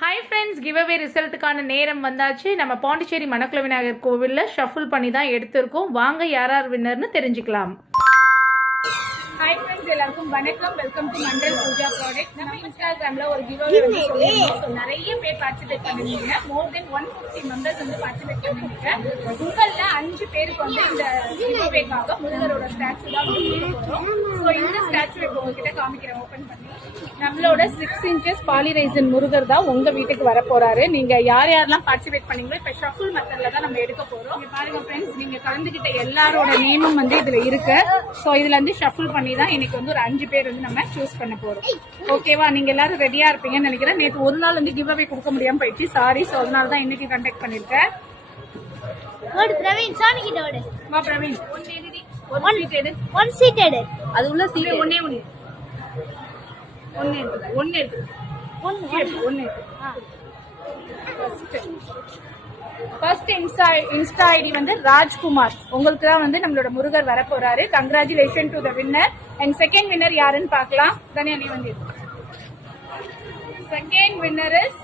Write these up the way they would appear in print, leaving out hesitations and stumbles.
Hi friends, give away ரிசல்ட்டுக்கான நேரம் வந்தாச்சு. நம்ம பாண்டிச்சேரி மணக்குள விநாயகர் கோவிலில் ஷஃபிள் பண்ணி தான் எடுத்திருக்கோம். வாங்க யார் யார் வின்னர்னு தெரிஞ்சுக்கலாம். ஹாய் ஃப்ரெண்ட்ஸ், எல்லாருக்கும் வணக்கம். Welcome to Mandal Pooja product. நம்ம இன்ஸ்டாகிராமில் ஒரு கிவ் அவே வந்து சொல்லியிருந்தோம். ஸோ நிறைய பேர் பார்ட்டிசிபேட் பண்ணிருந்தீங்க. மோர் தென் 150 மெம்பர்ஸ் வந்து பார்ட்டிசிபேட் பண்ணிருக்கீங்க. உங்களில் 5 பேருக்கு வந்து இந்த கிவ் அவேக்காக முருகரோட ஸ்டாச்சு தான் கொடுக்குறோம். ஸோ இந்த ஸ்டாச்சு இப்போ உங்ககிட்ட காமிக்கிறேன், ஓப்பன் பண்ணி. நம்மளோட 6 inches பாலிரைசன் முருகர் தான் உங்க வீட்டுக்கு வர போறாரு. நீங்க யார் யாரெல்லாம் பார்ட்டிசிபேட் பண்ணீங்களோ இப்ப ஷஃபிள் மெத்தட்ல தான் நம்ம எடுக்க போறோம். பாருங்க ஃப்ரெண்ட்ஸ், நீங்க கலந்துகிட்ட எல்லாரோட நேமும் வந்து இதுல இருக்கு. சோ இதுல இருந்து ஷஃபிள் பண்ணி தான் இன்னைக்கு வந்து ஒரு 5 பேர் வந்து நம்ம சூஸ் பண்ண போறோம். ஓகேவா? நீங்க எல்லாரும் ரெடியா இருப்பீங்கன்னு நினைக்கிறேன். நேற்று ஒரு நாள் வந்து கிவ் அவே கொடுக்க முடியாம போயிடுச்சு, சாரி. சோ அதனால தான் இன்னைக்கு கான்டாக்ட் பண்ணிருக்கேன். பிரவீன் சாமி கிட்ட ஓடு. வா பிரவீன், ஒன் சீட் எடு. அது உள்ள சீட் ஒண்ணே ஒன்னு ஃபர்ஸ்ட் இன்ஸ்டா ஐடி வந்து ராஜ்குமார். உங்களுக்கு தான் வந்து நம்மளோட முருகர் வர போறாரு. Congratulation to the winner. And second winner யாருன்னு பார்க்கலாம். தனியா நீ வந்து செகண்ட் வின்னர் இஸ்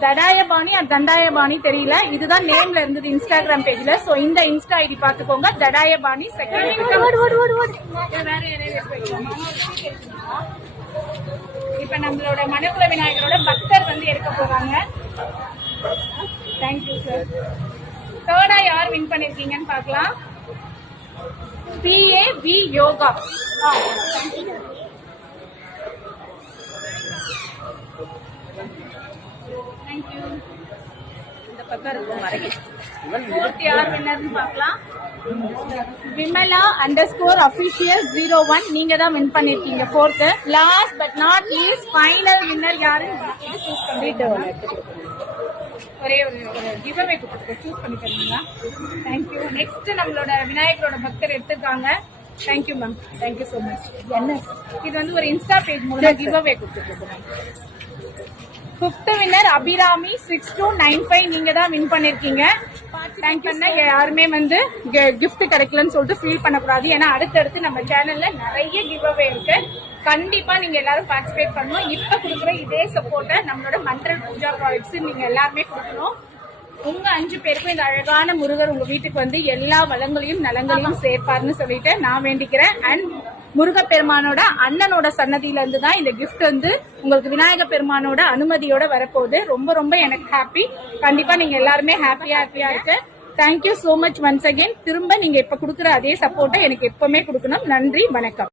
தடாயபாணி ஆர் தண்டாயபாணி தெரியல. இதுதான் நேம்ல இருந்தது இன்ஸ்டாகிராம் பேஜ்ல. சோ இந்த இன்ஸ்டா ஐடி பாத்துக்கோங்க, தடாயபாணி. செகண்ட் இப்ப நம்மளோட மணக்குள விநாயகரோட பக்தர் வந்து எடுக்க போறாங்க. Thank you sir. தேர்டா யார் வின் பண்ணிருக்கீங்கன்னு பாக்கலாம். PAV யோகா. தேங்க்யூ. இந்த பக்கம் இருக்கும் வரைக்கும். ஃபோர்த் யார் வின்னர்னு பார்க்கலாம். விமலா _official 01. நீங்க தான் வின் பண்ணிருக்கீங்க fourth. Last but not least final winner யாருன்னு சூஸ் பண்ணிட்டு ஒரே ஒரு கிவ் அவே கொடுத்துருக்கோம், சூஸ் பண்ணி தருவீங்களா? தேங்க்யூ. நெக்ஸ்ட் நம்மளோட விநாயகரோட பக்தர் எடுத்திருக்காங்க. Thank you ma'am, thank you so much. என்ன இது வந்து ஒரு இன்ஸ்டா பேஜ் மூலம் கிவ் அவே கொடுத்துருக்கோம். Fifth winner Abirami 6295. நீங்க தான் வின் பண்ணிருக்கீங்க. தேங்க்யூ. யாருமே வந்து கிஃப்ட் கிடைக்கலன்னு சொல்லிட்டு ஃபீல் பண்ணக்கூடாது. ஏன்னா அடுத்தடுத்து நம்ம சேனல்ல நிறைய கிவ் அவே இருக்கு. கண்டிப்பா நீங்க எல்லாரும் பார்ட்டிசிபேட் பண்ணணும். இப்ப கொடுக்குற இதே சப்போர்ட்டை நம்மளோட மண்டல் பூஜா ப்ராடக்ட்ஸ் நீங்க எல்லாருமே கொடுக்கணும். உங்க 5 பேருக்கும் இந்த அழகான முருகர் உங்க வீட்டுக்கு வந்து எல்லா வளங்களையும் நலங்களையும் சேர்ப்பாருன்னு சொல்லிட்டு நான் வேண்டிக்கிறேன். அண்ட் முருகப்பெருமானோட அண்ணனோட சன்னதியில இருந்து தான் இந்த கிஃப்ட் வந்து உங்களுக்கு விநாயக பெருமானோட அனுமதியோட வரப்போகுது. ரொம்ப ரொம்ப எனக்கு ஹாப்பி. கண்டிப்பா நீங்க எல்லாருமே ஹாப்பியா இருக்கு. Thank you so much once again. திரும்ப நீங்க இப்ப கொடுக்குற அதே சப்போர்ட்டை எனக்கு எப்பவுமே கொடுக்கணும். நன்றி, வணக்கம்.